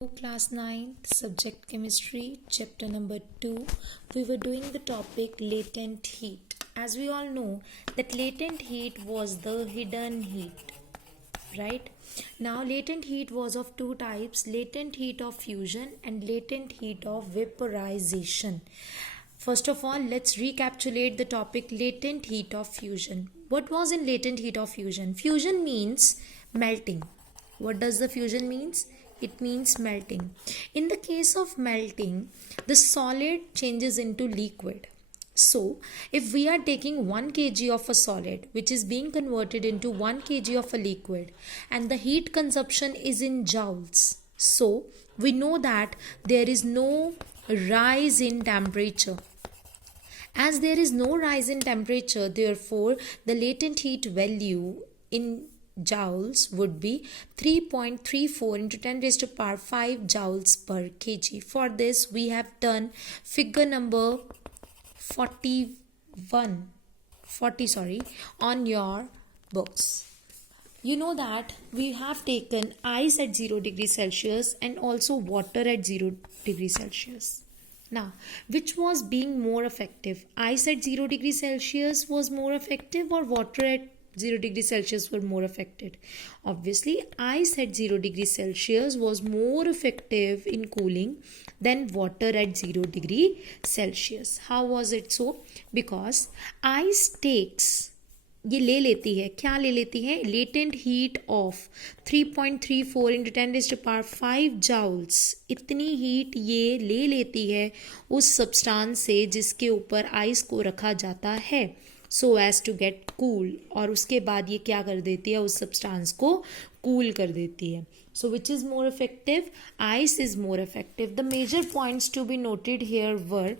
Class 9th, subject chemistry, chapter number 2. We were doing the topic latent heat. As we all know that latent heat was the hidden heat, right? Now latent heat was of two types, latent heat of fusion and latent heat of vaporization. First of all, let's recapitulate the topic latent heat of fusion. What was in latent heat of fusion? Fusion means melting. What does the fusion means? It means melting. In the case of melting, the solid changes into liquid. So, if we are taking 1 kg of a solid which is being converted into 1 kg of a liquid and the heat consumption is in joules, so we know that there is no rise in temperature. As there is no rise in temperature, therefore the latent heat value in joules would be 3.34 into 10 raised to power 5 joules per kg. For this we have done figure number 40 on your books. You know that we have taken ice at 0 degree Celsius and also water at 0 degree Celsius. Now, which was being more effective? Ice at 0 degree Celsius was more effective or water at 0 degree Celsius were more affected? Obviously, ice at 0 degree Celsius was more effective in cooling than water at 0 degree Celsius. How was it so? Because ice takes, ये ले लेती है, क्या ले लेती है? Latent heat of 3.34 into 10 raised to power 5 joules. इतनी heat ये ले लेती है उस सब्सटेंस से जिसके ऊपर आइस को रखा जाता है, so as to get cool. और उसके बाद ये क्या कर देती है? उस सब्सटेंस को कूल कर देती है. So which is more effective? Ice is more effective. The major points to be noted here were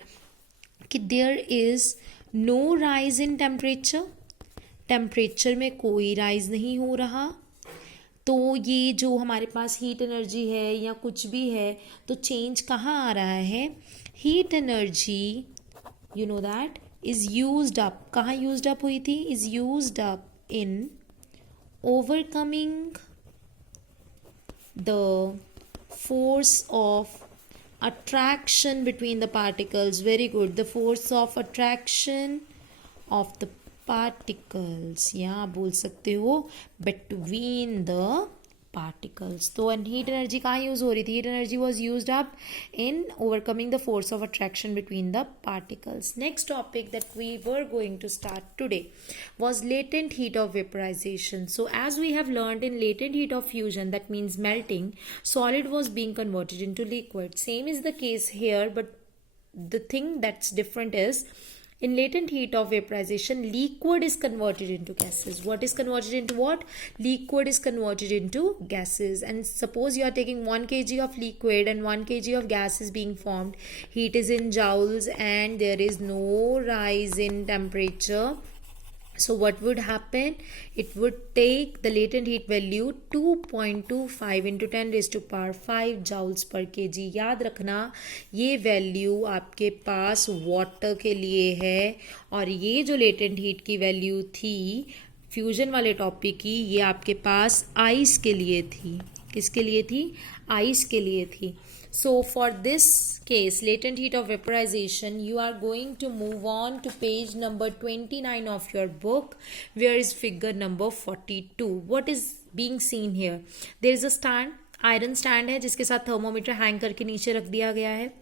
कि there is no rise in temperature. Temperature में कोई राइज नहीं हो रहा. तो ये जो हमारे पास हीट एनर्जी है या कुछ भी है, तो चेंज कहाँ आ रहा है? Heat energy, you know that, is used up. कहाँ यूज्ड अप हुई थी? Is used up in overcoming the force of attraction between the particles. Very good. The force of attraction of the particles, या आप बोल सकते हो between the particles. तो heat energy कहाँ यूज हो रही थी? Heat energy was used up in overcoming the force of attraction between the particles. Next topic that we were going to start today was latent heat of vaporization. So as we have learned in latent heat of fusion, that means melting, solid was being converted into liquid. Same is the case here, but the thing that's different is in latent heat of vaporization, liquid is converted into gases. What is converted into what? Liquid is converted into gases. And suppose you are taking 1 kg of liquid and 1 kg of gas is being formed. Heat is in joules and there is no rise in temperature. So what would happen? It would take the latent heat value 2.25 into 10 raised to power 5 joules per kg. याद रखना ये value आपके पास water के लिए है और ये जो लेटेंट हीट की वैल्यू थी फ्यूजन वाले टॉपिक की, ये आपके पास आइस के लिए थी. किसके लिए थी? आइस के लिए थी. So for this case, latent heat of vaporization, you are going to move on to page number 29 of your book, where is figure number 42. What is being seen here? There is a stand, iron stand है जिसके साथ thermometer hang करके नीचे रख दिया गया है.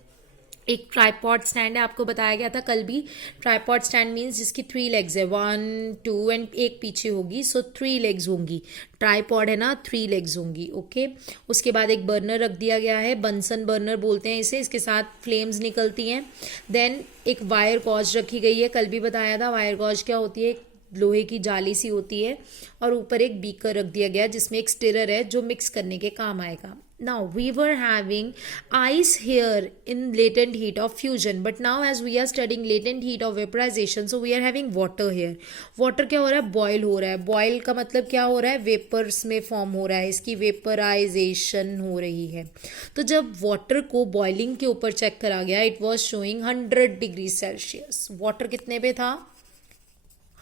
एक ट्राईपॉड स्टैंड है, आपको बताया गया था कल भी. ट्राईपॉड स्टैंड मीन्स जिसकी 3 लेग्स है, 1 2 एंड एक पीछे होगी, सो 3 लेग्स होंगी. ट्राईपॉड है ना, 3 लेग्स होंगी. ओके. उसके बाद एक बर्नर रख दिया गया है, बंसन बर्नर बोलते हैं इसे, इसके साथ फ्लेम्स निकलती हैं. देन एक वायर गॉज रखी गई है, कल भी बताया था. वायर गॉज क्या होती है? लोहे की जाली सी होती है और ऊपर एक बीकर रख दिया गया जिसमें एक स्टिरर है जो मिक्स करने के काम आएगा. Now we were having ice here in latent heat of fusion, but now as we are studying latent heat of vaporization, so we are having water here. Water क्या हो रहा है? बॉयल हो रहा है. बॉयल का मतलब क्या हो रहा है? वेपर्स में फॉर्म हो रहा है, इसकी वेपराइजेशन हो रही है. तो जब वाटर को बॉइलिंग के ऊपर चेक करा गया, it was showing 100 degree Celsius. Water कितने पे था?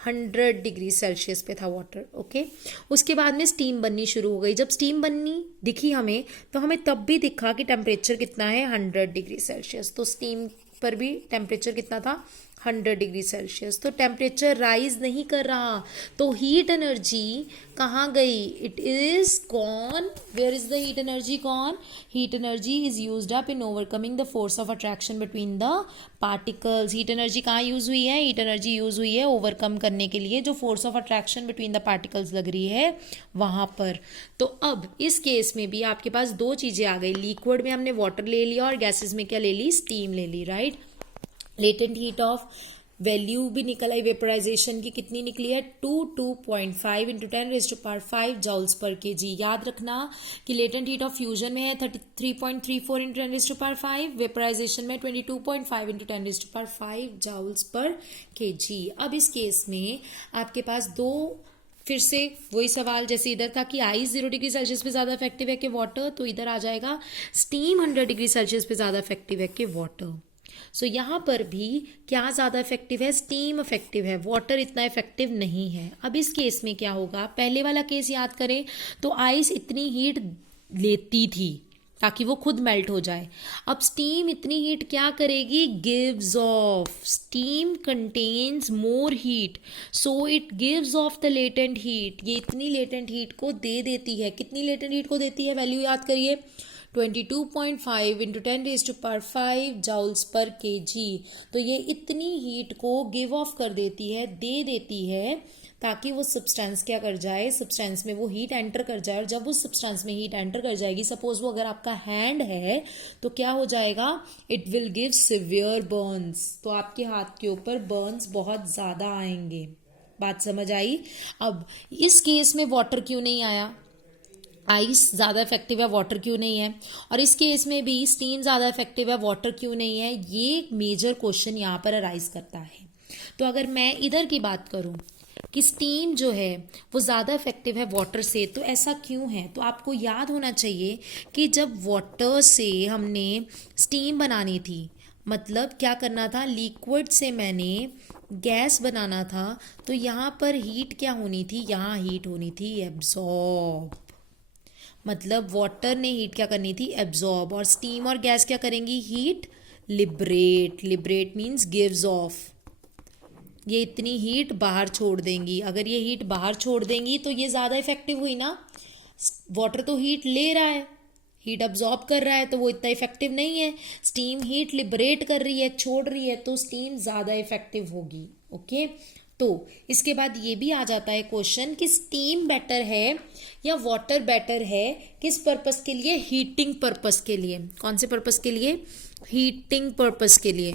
100 डिग्री सेल्सियस पे था वाटर। ओके, उसके बाद में स्टीम बननी शुरू हो गई। जब स्टीम बननी दिखी हमें, तो हमें तब भी दिखा कि टेम्परेचर कितना है, 100 डिग्री सेल्सियस। तो स्टीम पर भी टेम्परेचर कितना था, 100 डिग्री सेल्सियस। तो टेम्परेचर राइज नहीं कर रहा, तो हीट एनर्जी कहाँ गई, it is gone. Where is the heat energy gone, heat energy is used up in overcoming the force of attraction between the particles. Heat energy कहाँ use हुई है, हीट एनर्जी यूज हुई है overcome करने के लिए जो force of attraction between the particles लग रही है वहां पर। तो अब इस केस में भी आपके पास दो चीजें आ गई, लिक्विड में हमने वाटर ले लिया और गैसेस में क्या ले ली, स्टीम ले ली, right. Latent heat of value भी निकल आई वेपराइजेशन की, कितनी निकली है, 2.5 इंटू 10⁵ जाउल्स पर केजी। याद रखना कि लेटेंट हीट ऑफ फ्यूजन में है 33.34 इंटू 10⁵, वेपराइजेशन में 22.5 इंटू 10⁵ जाउल्स पर केजी। अब इस केस में आपके पास दो, फिर से वही सवाल जैसे इधर था कि आइस 0 डिग्री सेल्सियस पे ज़्यादा इफेक्टिव है कि वाटर, तो इधर आ जाएगा स्टीम 100 डिग्री सेल्सियस पे ज़्यादा इफेक्टिव है कि वाटर। सो यहाँ पर भी क्या ज़्यादा इफेक्टिव है, स्टीम इफेक्टिव है, वाटर इतना इफेक्टिव नहीं है। अब इस केस में क्या होगा, पहले वाला केस याद करें तो आइस इतनी हीट लेती थी ताकि वो खुद मेल्ट हो जाए। अब स्टीम इतनी हीट क्या करेगी, gives off, steam contains more heat, so it gives off the latent heat. ये इतनी लेटेंट हीट को दे देती है, कितनी लेटेंट हीट को देती है, वैल्यू याद करिए, 22.5 इंटू 10⁵ जाउल्स पर केजी। तो ये इतनी हीट को गिव ऑफ कर देती है, दे देती है, ताकि वो सब्सटेंस क्या कर जाए, सब्सटेंस में वो हीट एंटर कर जाए। और जब उस सब्सटेंस में हीट एंटर कर जाएगी, सपोज वो अगर आपका हैंड है, तो क्या हो जाएगा, it will give severe Burns. तो आपके हाथ के ऊपर बर्न्स बहुत ज़्यादा आएंगे। बात समझ आई। अब इस केस में वाटर क्यों नहीं आया, आइस ज़्यादा इफेक्टिव है, वाटर क्यों नहीं है, और इस केस में भी स्टीम ज़्यादा इफेक्टिव है, वाटर क्यों नहीं है, ये मेजर क्वेश्चन यहाँ पर अराइज करता है। तो अगर मैं इधर की बात करूँ कि स्टीम जो है वो ज़्यादा इफेक्टिव है वाटर से, तो ऐसा क्यों है, तो आपको याद होना चाहिए कि जब वाटर से हमने स्टीम बनानी थी, मतलब क्या करना था, लिक्विड से मैंने गैस बनाना था, तो यहाँ पर हीट क्या होनी थी, यहाँ हीट होनी थी एब्जॉर्ब। मतलब वाटर ने हीट क्या करनी थी, एब्जॉर्ब, और स्टीम और गैस क्या करेंगी, heat liberate. Liberate means gives off, ये इतनी हीट बाहर छोड़ देंगी। अगर ये हीट बाहर छोड़ देंगी तो ये ज़्यादा इफेक्टिव हुई ना, वाटर तो हीट ले रहा है, हीट अब्जॉर्ब कर रहा है, तो वो इतना इफेक्टिव नहीं है। स्टीम हीट लिबरेट कर रही है, छोड़ रही है, तो स्टीम ज़्यादा इफेक्टिव होगी। ओके, तो इसके बाद ये भी आ जाता है क्वेश्चन कि स्टीम बेटर है या वाटर बेटर है, किस पर्पस के लिए, हीटिंग पर्पस के लिए। कौन से पर्पस के लिए, हीटिंग पर्पस के लिए।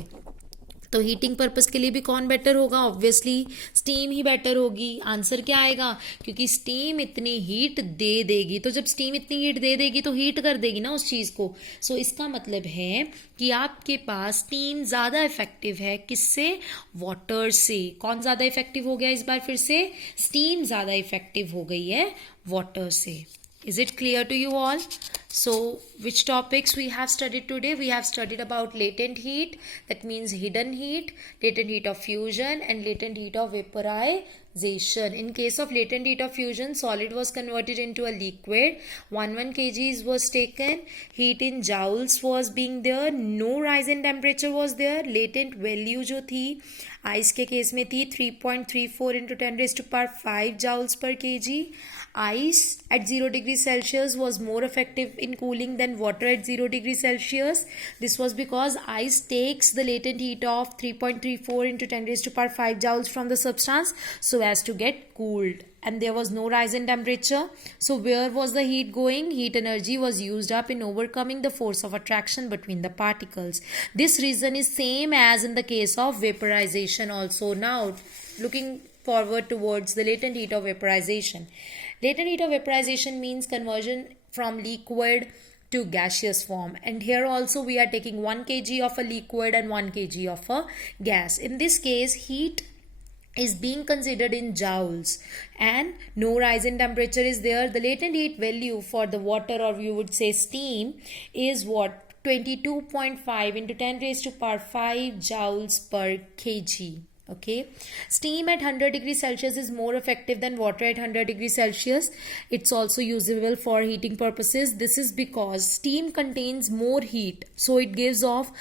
तो हीटिंग पर्पस के लिए भी कौन बेटर होगा, ऑब्वियसली स्टीम ही बेटर होगी। आंसर क्या आएगा, क्योंकि स्टीम इतनी हीट दे देगी, तो जब स्टीम इतनी हीट दे देगी तो हीट कर देगी ना उस चीज़ को। सो इसका मतलब है कि आपके पास स्टीम ज़्यादा इफेक्टिव है, किससे, वाटर से। कौन ज़्यादा इफेक्टिव हो गया इस बार, फिर से स्टीम ज़्यादा इफेक्टिव हो गई है वाटर से। Is it clear to you all? So, which topics we have studied today? We have studied about latent heat, that means hidden heat, latent heat of fusion, and latent heat of vaporization. In case of latent heat of fusion, solid was converted into a liquid. 1 kgs was taken. Heat in joules was being there. No rise in temperature was there. Latent value जो थी ice के case में थी 3.34 into 10⁵ joules पर KG. Ice at 0 degrees Celsius was more effective in cooling than water at 0 degrees Celsius. This was because ice takes the latent heat of 3.34 into 10⁵ joules from the substance so as to get cooled. And there was no rise in temperature. So where was the heat going? Heat energy was used up in overcoming the force of attraction between the particles. This reason is same as in the case of vaporization also. Now looking forward towards the latent heat of vaporization. Latent heat of vaporization means conversion from liquid to gaseous form, and here also we are taking 1 kg of a liquid and 1 kg of a gas. In this case, heat is being considered in joules and no rise in temperature is there. The latent heat value for the water, or you would say steam, is what, 22.5 into 10⁵ joules per kg. Okay, steam at 100 degrees Celsius is more effective than water at 100 degrees Celsius. It's also usable for heating purposes. This is because steam contains more heat, so it gives off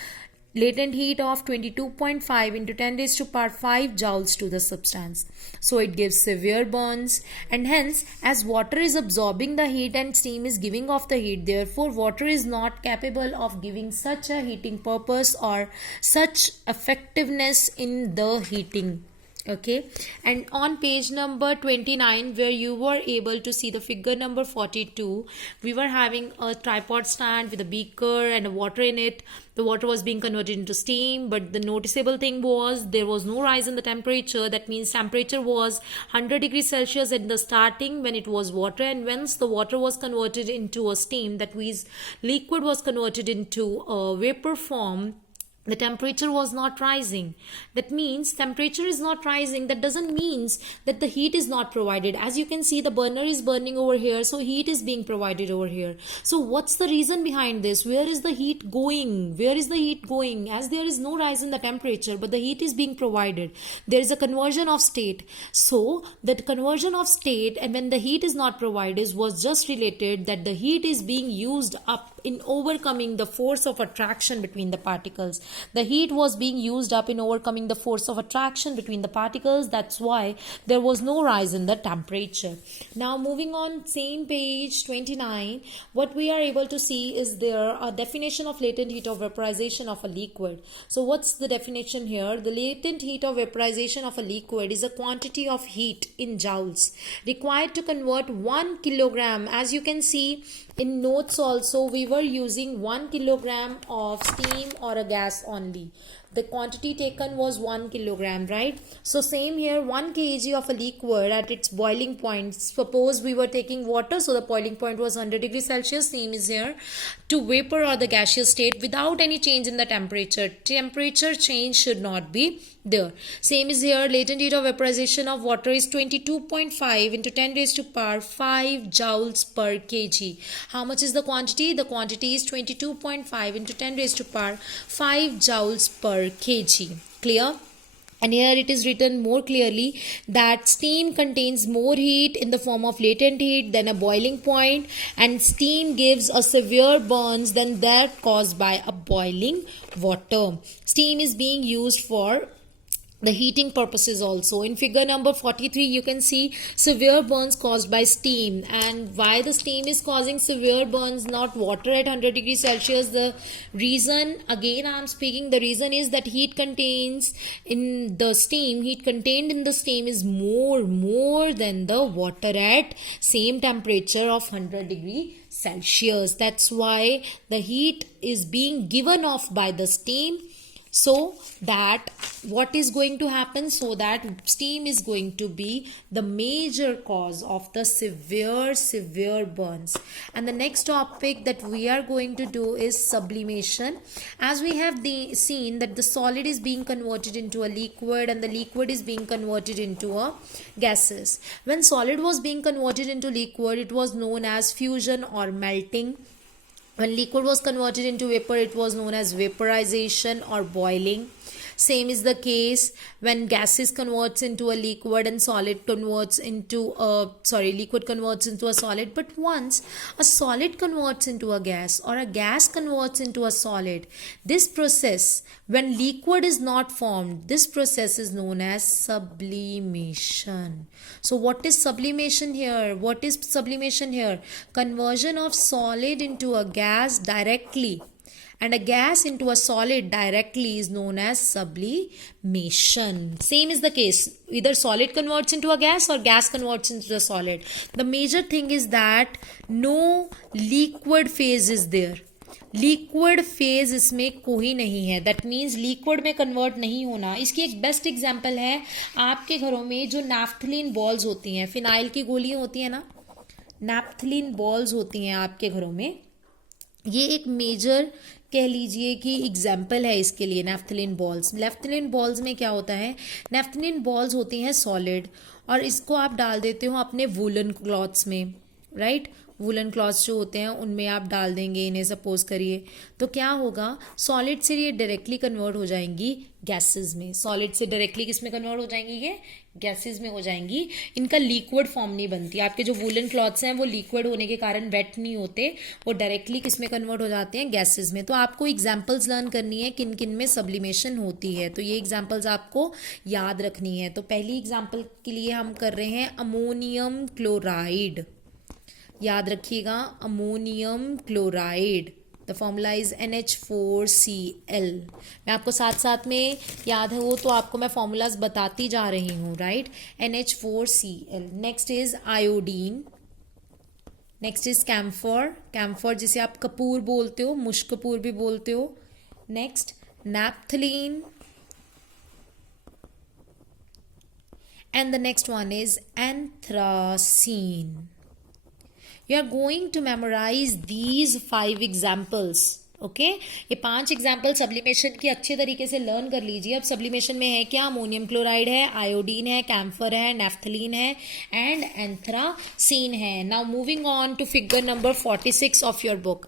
latent heat of 22.5 into 10 raised to power 5 joules to the substance. So it gives severe burns, and hence as water is absorbing the heat and steam is giving off the heat, therefore water is not capable of giving such a heating purpose or such effectiveness in the heating. Okay, and on page number 29, where you were able to see the figure number 42, we were having a tripod stand with a beaker and a water in it. The water was being converted into steam, but the noticeable thing was there was no rise in the temperature. That means temperature was 100 degrees Celsius at the starting when it was water, and once the water was converted into a steam, that means liquid was converted into a vapor form, the temperature was not rising. That means temperature is not rising. That doesn't mean that the heat is not provided. As you can see, the burner is burning over here, so heat is being provided over here. So what's the reason behind this? Where is the heat going? Where is the heat going? As there is no rise in the temperature, but the heat is being provided, there is a conversion of state. So that conversion of state, and when the heat is not provided, was just related that the heat is being used up in overcoming the force of attraction between the particles. The heat was being used up in overcoming the force of attraction between the particles. That's why there was no rise in the temperature. Now moving on, same page 29, what we are able to see is there a definition of latent heat of vaporization of a liquid. So what's the definition here? The latent heat of vaporization of a liquid is a quantity of heat in joules required to convert 1 kilogram. As you can see in notes also, we were using 1 kilogram of steam or a gas only. The quantity taken was 1 kilogram, right? So same here, 1 kg of a liquid at its boiling point. Suppose we were taking water, so the boiling point was 100 degrees Celsius. Same is here, to vapor or the gaseous state without any change in the temperature. Temperature change should not be there. Same is here, latent heat of vaporization of water is 22.5 into 10 raised to power 5 joules per kg. How much is the quantity? The quantity is 22.5 into 10 raised to power 5 joules per kg. Clear? And here it is written more clearly that steam contains more heat in the form of latent heat than a boiling point, and steam gives a severe burns than that caused by a boiling water. Steam is being used for the heating purposes also. In figure number 43, you can see severe burns caused by steam. And why the steam is causing severe burns, not water at 100 degrees Celsius? The reason, again I am speaking, the reason is that heat contained in the steam is more than the water at same temperature of 100 degree Celsius. That's why the heat is being given off by the steam. So that what is going to happen? So that steam is going to be the major cause of the severe burns. And the next topic that we are going to do is sublimation. As we have seen that the solid is being converted into a liquid and the liquid is being converted into a gases. When solid was being converted into liquid, it was known as fusion or melting. When liquid was converted into vapor, it was known as vaporization or boiling. Same is the case when gases converts into a liquid and solid converts into a liquid converts into a solid. But once a solid converts into a gas or a gas converts into a solid, this process, when liquid is not formed, this process is known as sublimation. So what is sublimation here? What is sublimation here? Conversion of solid into a gas directly and a gas into a solid directly is known as sublimation. Same is the case. Either solid converts into a gas or gas converts into a solid. The major thing is that no liquid phase is there. Liquid phase इसमें कोई नहीं है. That means liquid में convert नहीं होना. इसकी एक best example है आपके घरों में जो नैफ्थलीन बॉल्स होती हैं, फिनाइल की गोलियां होती हैं ना, नैफ्थलीन बॉल्स होती हैं आपके घरों में. ये एक मेजर कह लीजिए कि एग्जाम्पल है इसके लिए. नैफ्थलीन बॉल्स में क्या होता है? नैफ्थलीन बॉल्स होती हैं सॉलिड और इसको आप डाल देते हो अपने वूलन क्लॉथ्स में, राइट. वुलन क्लॉथ्स जो होते हैं उनमें आप डाल देंगे इन्हें, सपोज करिए, तो क्या होगा, सॉलिड से ये डायरेक्टली कन्वर्ट हो जाएंगी गैसेस में। सॉलिड से डायरेक्टली किस में कन्वर्ट हो जाएंगी, ये गैसेस में हो जाएंगी। इनका लिक्विड फॉर्म नहीं बनती। आपके जो वुलन क्लॉथ्स हैं वो लिक्विड होने के कारण वेट नहीं होते, वो डायरेक्टली किस में कन्वर्ट हो जाते हैं, गैसेस में। तो आपको एग्जाम्पल्स लर्न करनी है किन किन में सब्लिमेशन होती है, तो ये एग्जाम्पल्स आपको याद रखनी है। तो पहली एग्जाम्पल के लिए हम कर रहे हैं अमोनियम क्लोराइड। याद रखिएगा, ammonium chloride, the formula is NH4Cl। मैं आपको साथ साथ में याद है वो तो आपको मैं फॉर्मूलाज बताती जा रही हूँ, right. NH4Cl। Next is iodine, next is camphor, camphor जिसे आप कपूर बोलते हो, मुश्क कपूर भी बोलते हो। Next naphthalene, and the next one is anthracene. You are going to memorize these 5 examples. Okay, ये 5 एग्जाम्पल सब्लिमेशन की अच्छे तरीके से लर्न कर लीजिए। अब सब्लिमेशन में है क्या, अमोनियम क्लोराइड है, आयोडीन है, कैम्फर है, नैफ्थलीन है एंड एंथ्रासीन है। Now moving on to figure number 46 of your book.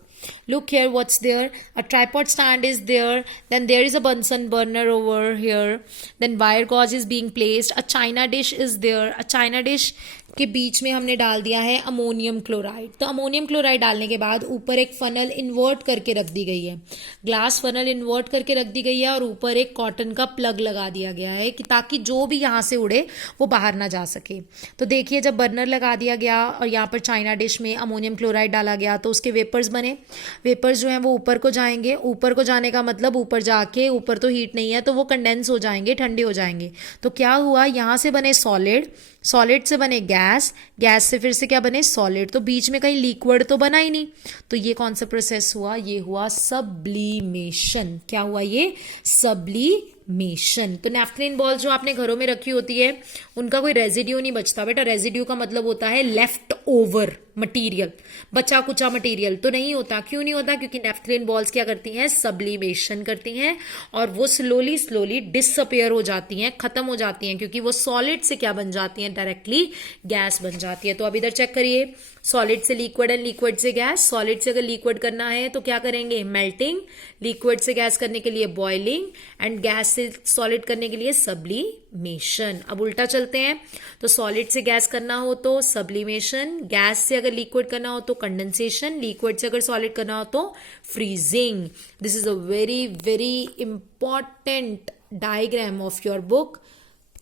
Look here, what's there? A tripod stand is there. Then there is a Bunsen burner over here. Then wire gauze is being placed. A china dish is there. A china dish के बीच में हमने डाल दिया है ammonium chloride. तो ammonium chloride डालने के बाद ऊपर एक फनल इन्वर्ट करके रख दी गई है, ग्लास फनल इन्वर्ट करके रख दी गई है, और ऊपर एक कॉटन का प्लग लगा दिया गया है कि ताकि जो भी यहाँ से उड़े वो बाहर ना जा सके। तो देखिए, जब बर्नर लगा दिया गया और यहाँ पर चाइना डिश में अमोनियम क्लोराइड डाला गया तो उसके वेपर्स बने। वेपर्स जो हैं वो ऊपर को जाएंगे। ऊपर को जाने का मतलब ऊपर जाके, ऊपर तो हीट नहीं है तो वो कंडेंस हो जाएंगे, ठंडे हो जाएंगे। तो क्या हुआ, यहाँ से बने सॉलिड, सॉलिड से बने गैस, गैस से फिर से क्या बने, सॉलिड। तो बीच में कहीं लिक्विड तो बना ही नहीं। तो ये कौन सा प्रोसेस हुआ, ये हुआ सब्लिमेशन। क्या हुआ, ये सब्लिमेशन। तो नैफ्थलीन बॉल जो आपने घरों में रखी होती है उनका कोई रेजिड्यू नहीं बचता बेटा। रेजिड्यू का मतलब होता है लेफ्ट ओवर मटीरियल, बचा कुचा मटीरियल तो नहीं होता। क्यों नहीं होता, क्योंकि नैफ्थलीन बॉल्स क्या करती हैं, सब्लिमेशन करती हैं और वो स्लोली स्लोली डिसअपियर हो जाती हैं, खत्म हो जाती हैं, क्योंकि वो सॉलिड से क्या बन जाती हैं, डायरेक्टली गैस बन जाती है। तो अब इधर चेक करिए, सॉलिड से लिक्विड एंड लिक्विड से गैस। सॉलिड से अगर लिक्विड करना है तो क्या करेंगे, मेल्टिंग। लिक्विड से गैस करने के लिए बॉइलिंग, एंड गैस से सॉलिड करने के लिए सब्लिमेशन। अब उल्टा चलते हैं, तो सॉलिड से गैस करना हो तो सब्लिमेशन, गैस से अगर लिक्विड करना हो तो कंडेंसेशन, लिक्विड से अगर सॉलिड करना हो तो freezing. This is a very very important diagram of your book.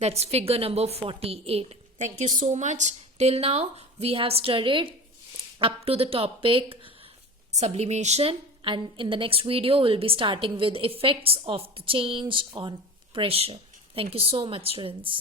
That's figure number 48. Thank you so much. Till now we have studied up to the topic sublimation, and in the next video we'll be starting with effects of the change on pressure. Thank you so much, friends.